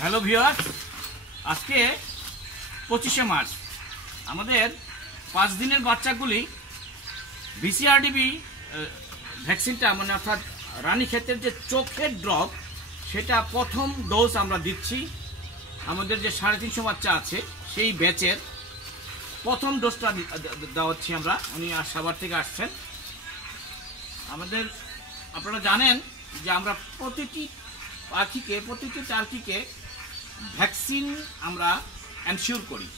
Hello viewers, আজকে 25শে March আমাদের 5 দিনের বাচ্চাগুলি বিসিআরডিবি ভ্যাকসিনটা মানে অর্থাৎ রানীক্ষেতের যে চোখের ড্রপ সেটা প্রথম ডোজ আমরা দিচ্ছি। আমাদের যে 350 বাচ্চা আছে সেই ব্যাচের প্রথম ডোজটা দেওয়াচ্ছি আমরা। উনি সাভার থেকে আসছেন। আমাদের আপনারা জানেন যে আমরা প্রতিটি টার্কিকে ভ্যাকসিন আমরা এনশিওর করি,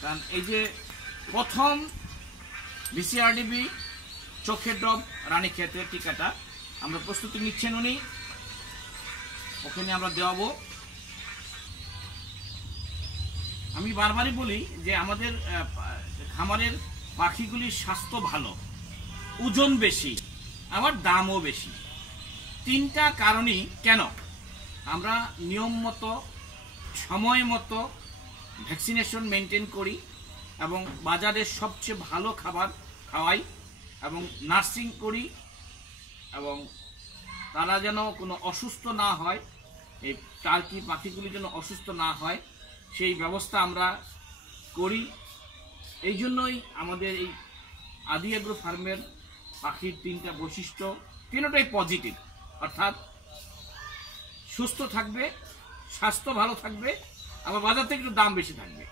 কারণ এই যে প্রথম বিসিআরডিবি চোখের ড্রপ রানীক্ষেতের টিকাটা আমরা প্রস্তুতি নিচ্ছেন উনি, ওখানে আমরা দেওয়াবো। আমি বারবারই বলি যে আমাদের খামারের পাখিগুলির স্বাস্থ্য ভালো, ওজন বেশি, আবার দামও বেশি। 3টা কারণই কেন আমরা নিয়ম মতো সময় মতো ভ্যাকসিনেশন মেনটেন করি এবং বাজারের সবচেয়ে ভালো খাবার খাওয়াই এবং নার্সিং করি এবং তারা যেন কোনো অসুস্থ না হয়, এই টার্কি পাখিগুলি যেন অসুস্থ না হয় সেই ব্যবস্থা আমরা করি। এই জন্যই আমাদের এই আদি এগ্রো ফার্মের পাখির 3টা বৈশিষ্ট্য, 3টাই পজিটিভ, অর্থাৎ সুস্থ থাকবে, স্বাস্থ্য ভালো থাকবে, আবার বাজার থেকে একটু দাম বেশি থাকবে।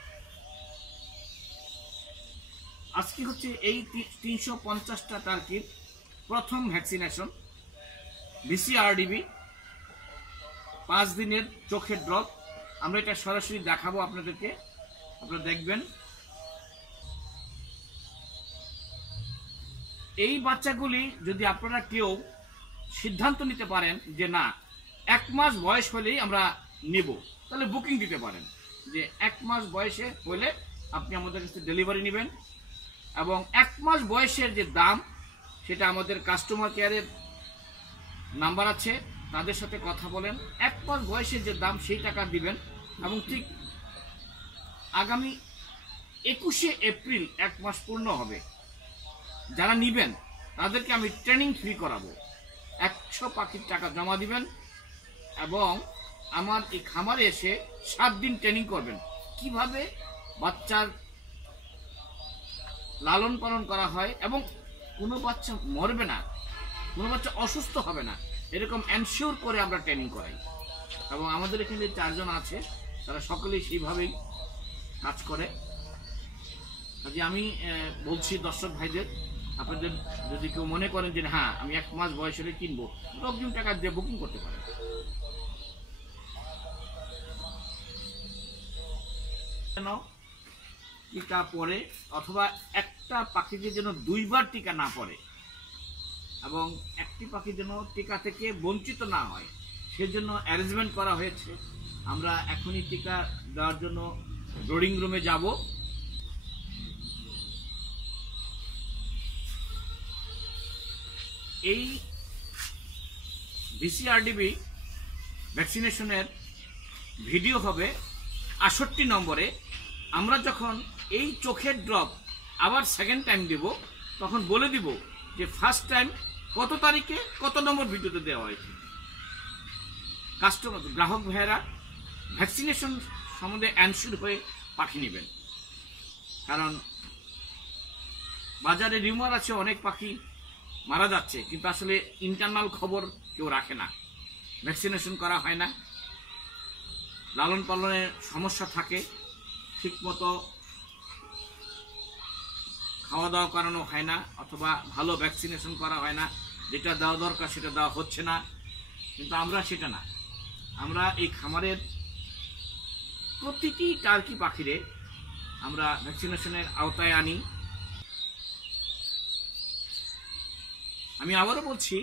আজকে হচ্ছে এই 350টা টার্কির প্রথম ভ্যাকসিনেশন বিসিআরডিবি 5 দিনের চোখের ড্রপ। আমরা এটা সরাসরি দেখাবো আপনাদেরকে, আপনারা দেখবেন। এই বাচ্চাগুলি যদি আপনারা কেউ সিদ্ধান্ত নিতে পারেন যে না 1 মাস বয়স হলেই আমরা নেব, তাহলে বুকিং দিতে পারেন যে 1 মাস বয়সে হলে আপনি আমাদের কাছে ডেলিভারি নেবেন এবং 1 মাস বয়সের যে দাম সেটা আমাদের কাস্টমার কেয়ারের নাম্বার আছে, তাদের সাথে কথা বলেন। 1 মাস বয়সের যে দাম সেই টাকা দিবেন এবং ঠিক আগামী 21শে এপ্রিল 1 মাস পূর্ণ হবে। যারা নিবেন তাদেরকে আমি ট্রেনিং ফ্রি করাবো। 100 পাখির টাকা জমা দিবেন এবং আমার এই খামারে এসে 7 দিন ট্রেনিং করবেন কিভাবে বাচ্চার লালন পালন করা হয় এবং কোনো বাচ্চা মরবে না, কোনো বাচ্চা অসুস্থ হবে না, এরকম এনশিওর করে আমরা ট্রেনিং করাই। এবং আমাদের এখানে 4 জন আছে, তারা সকলেই সেইভাবেই কাজ করে। কাজে আমি বলছি দর্শক ভাইদের, আপনাদের যদি কেউ মনে করেন যে হ্যাঁ আমি 1 মাস বয়স হলে কিনবো, অগ্রিম টাকা দিয়ে বুকিং করতে পারেন। টিকা পরে অথবা একটা পাখিকে যেন 2বার টিকা না পড়ে এবং একটি পাখি যেন টিকা থেকে বঞ্চিত না হয় সেজন্য অ্যারেঞ্জমেন্ট করা হয়েছে। আমরা এখনই টিকা দেওয়ার জন্য ব্রিডিং রুমে যাব। এই বিসিআরডিবি ভ্যাকসিনেশনের ভিডিও হবে 68 নম্বরে। আমরা যখন এই চোখের ড্রপ আবার সেকেন্ড টাইম দেব তখন বলে দিব যে ফার্স্ট টাইম কত তারিখে কত নম্বর ভিডিওতে দেওয়া হয়েছে। কাস্টমার গ্রাহক ভাইয়েরা ভ্যাকসিনেশন সম্বন্ধে অ্যানসিওর হয়ে পাখি নেবেন, কারণ বাজারে রিউমার আছে অনেক পাখি মারা যাচ্ছে, কিন্তু আসলে ইন্টারনাল খবর কেউ রাখে না, ভ্যাকসিনেশন করা হয় না, লালন পালনের সমস্যা থাকে, ঠিকমতো খাওয়া দাওয়া করানো হয় না অথবা ভালো ভ্যাকসিনেশন করা হয় না, যেটা দেওয়া দরকার সেটা দেওয়া হচ্ছে না। কিন্তু আমরা সেটা না, আমরা এই খামারের প্রতিটি টার্কি পাখিরে আমরা ভ্যাকসিনেশনের আওতায় আনি। আমি আবারও বলছি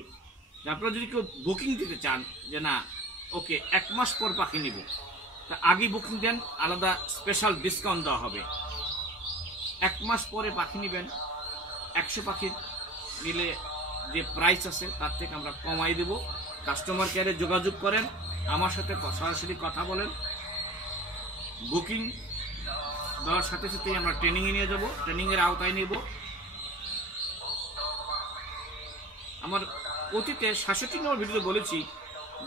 যে আপনারা যদি কেউ বুকিং দিতে চান যে না ওকে 1 মাস পর পাখি নিব, তা আগে বুকিং দেন, আলাদা স্পেশাল ডিসকাউন্ট দেওয়া হবে। 1 মাস পরে পাখি নেবেন, 100 পাখি নিলে যে প্রাইস আছে তার থেকে আমরা কমাই দেব। কাস্টমার কেয়ারে যোগাযোগ করেন, আমার সাথে সরাসরি কথা বলেন, বুকিং দেওয়ার সাথে সাথেই আমরা ট্রেনিংয়ে নিয়ে যাব, ট্রেনিংয়ের আওতায় নেব। আমার অতীতে 66 নম্বর ভিডিওতে বলেছি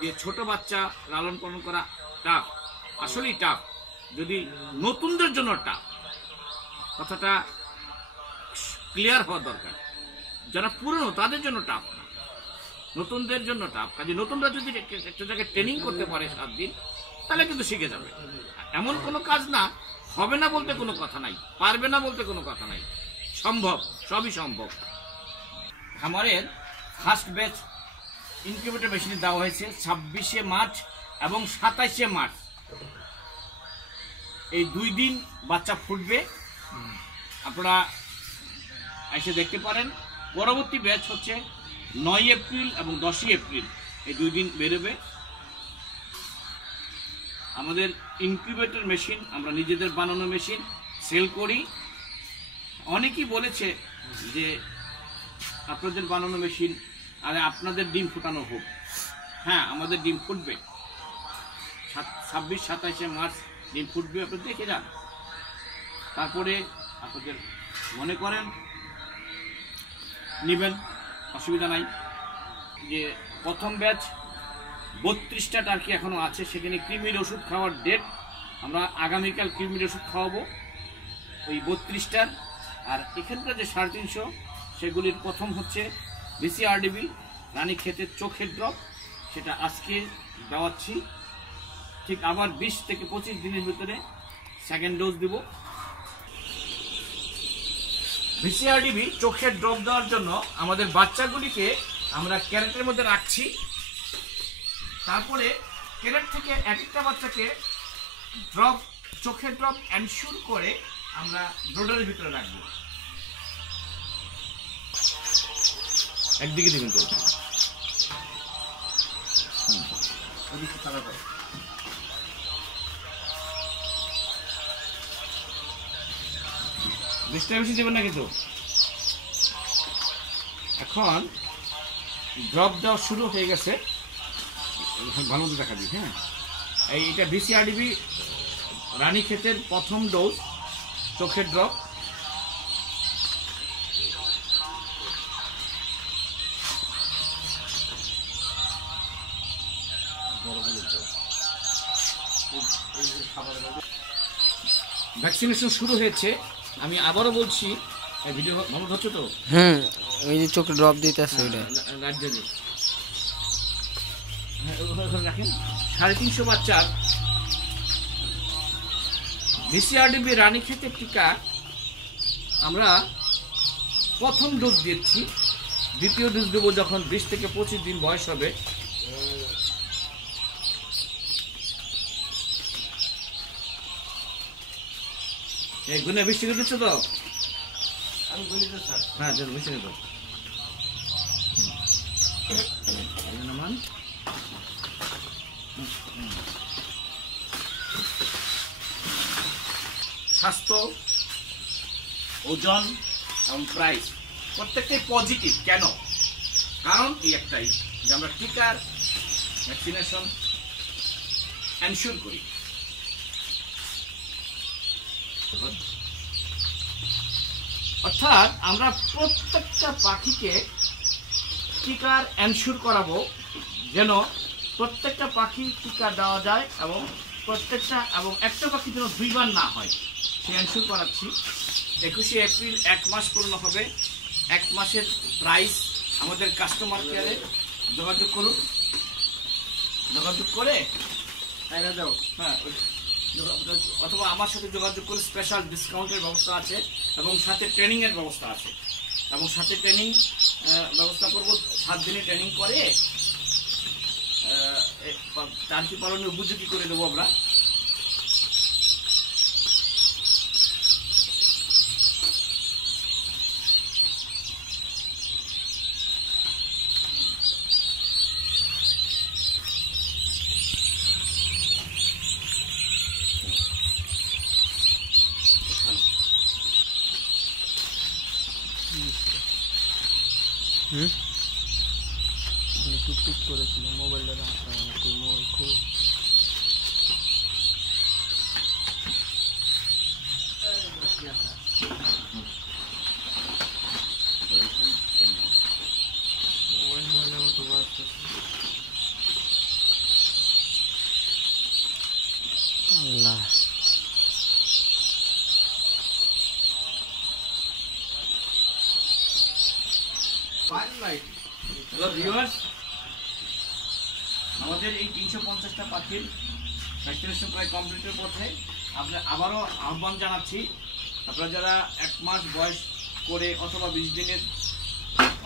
যে ছোট বাচ্চা লালন পালন করা টাফ, আসলেই টাফ। যদি নতুনদের জন্য টাফ, কথাটা ক্লিয়ার হওয়া দরকার। যারা পুরনো তাদের জন্য টাফ না, নতুনদের জন্য টাফ। কাজে নতুনরা যদি একটা জায়গায় ট্রেনিং করতে পারে 7 দিন, তাহলে কিন্তু শিখে যাবে। এমন কোনো কাজ না, হবে না বলতে কোনো কথা নাই, পারবে না বলতে কোনো কথা নাই, সম্ভব, সবই সম্ভব। খামারের ফার্স্ট ব্যাচ ইনকিউবেটর মেশিনে দেওয়া হয়েছে 26শে মার্চ এবং 27শে মার্চ। এই 2 দিন বাচ্চা ফুটবে, আপনারা এসে দেখতে পারেন। পরবর্তী ব্যাচ হচ্ছে 9 এপ্রিল এবং 10ই এপ্রিল, এই 2 দিন বেরোবে। আমাদের ইনকিউবেটর মেশিন আমরা নিজেদের বানানো মেশিন সেল করি। অনেকেই বলেছে যে আপনাদের বানানো মেশিন আর আপনাদের ডিম ফুটানো হোক। হ্যাঁ, আমাদের ডিম ফুটবে 26-27শে মার্চ ডিম ফুটবে, আপনি দেখে যান। তারপরে আপনাদের মনে করেন নেবেন, অসুবিধা নাই। যে প্রথম ব্যাচ 32টা টার্কি এখনো আছে, সেখানে কৃমির ওষুধ খাওয়ার ডেট, আমরা আগামীকাল কৃমির ওষুধ খাওয়াবো ওই 32টার। আর এখানকার যে 350 সেগুলির প্রথম হচ্ছে BCRDB রানী ক্ষেতের চোখের ড্রপ, সেটা আজকে দেওয়াচ্ছি। ঠিক আবার 20 থেকে 25 দিনের ভিতরে সেকেন্ড ডোজ দিব। BCRDB চোখের ড্রপ দেওয়ার জন্য আমাদের বাচ্চাগুলিকে আমরা ক্যারেটের মধ্যে রাখছি। তারপরে ক্যারেট থেকে এক একটা বাচ্চাকে ড্রপ, চোখের ড্রপ এনশিওর করে আমরা ব্রোডারের ভিতরে রাখবো। একদিকে দিবেন তো, বেশি দেবেন না কিন্তু। এখন ড্রপ দেওয়া শুরু হয়ে গেছে, ভালো মতো দেখা দিই। হ্যাঁ, এইটা BCRDB রানী ক্ষেতের প্রথম ডোজ চোখের ড্রপ। ভ্যাকসিনেশন শুরু হয়েছে। আমি আবারও বলছি, ভিডিও ভালো হচ্ছে তো? এই যে চোখে ড্রপ দিতেছে ওটা রাখেন। 350 বাচ্চার BCRDB রানী ক্ষেতের টিকা আমরা প্রথম ডোজ দিচ্ছি। দ্বিতীয় ডোজ দেবো যখন 20 থেকে 25 দিন বয়স হবে। এই গুনে বৃষ্টি দিচ্ছ তো? আমি বলি তো স্যার। হ্যাঁ, চল বৃষ্টি তো। স্বাস্থ্য, ওজন এবং প্রাইস প্রত্যেকটাই পজিটিভ। কেন? কারণ এই একটাই যে আমরা টিকার ভ্যাকসিনেশন এনশিওর করি। অর্থাৎ আমরা প্রত্যেকটা পাখিকে টিকার এনশিওর করাবো, যেন প্রত্যেকটা পাখি টিকা দেওয়া যায় এবং প্রত্যেকটা এবং একটা পাখি যেন 2 বার না হয়, সে এনশিওর করাচ্ছি। 21শে এপ্রিল 1 মাস পূর্ণ হবে। 1 মাসের প্রাইস আমাদের কাস্টমার কেয়ারে যোগাযোগ করুন, যোগাযোগ করে দাও। হ্যাঁ, অথবা আমার সাথে যোগাযোগ করে স্পেশাল ডিসকাউন্টের ব্যবস্থা আছে এবং সাথে ট্রেনিংয়ের ব্যবস্থা আছে। এবং সাথে ট্রেনিং ব্যবস্থা করব, 7 দিনের ট্রেনিং করে টার্কি পালনের উপযোগী করে দেবো আমরা। টুকটুক করেছিল মোবাইলটা, মোবাইল খুব আল্লাহ হ্যালো ভিউয়ার্স, আমাদের এই 350টা পাখির ভ্যাকসিনেশন প্রায় কমপ্লিটের পথে। আপনার আবারও আহ্বান জানাচ্ছি, আপনারা যারা 1 মাস বয়স করে অথবা 20 দিনের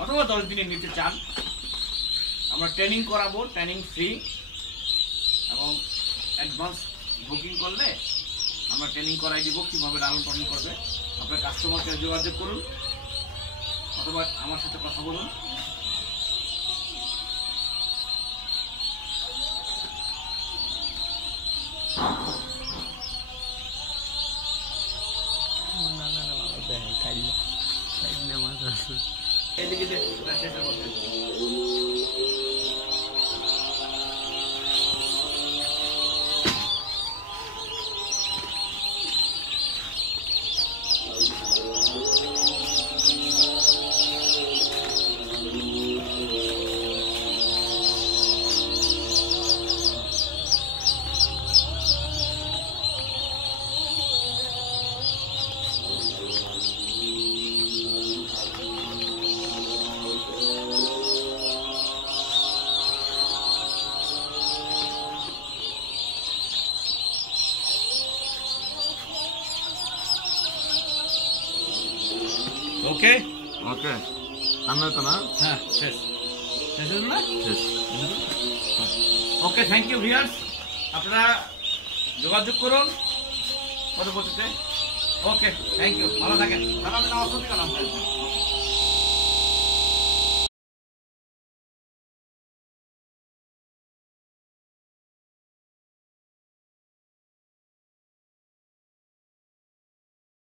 অথবা 10 দিনের নিতে চান, আমরা ট্রেনিং করাবো, ট্রেনিং ফ্রি, এবং অ্যাডভান্স বুকিং করলে আমরা ট্রেনিং করাই দিব কীভাবে লালন পালন করবে। আপনার কাস্টমারকে যোগাযোগ করুন অথবা আমার সাথে কথা বলুন। এদিকে যে চেষ্টা করছেন। ওকে ওকে, আমরা তো না হ্যাঁ শেষ শেষ হলো না? শেষ। ওকে, থ্যাংক ইউ ভিউয়ার্স, আপনারা যোগাযোগ করুন পরবর্তীতে। ওকে, থ্যাংক ইউ, ভালো থাকেন।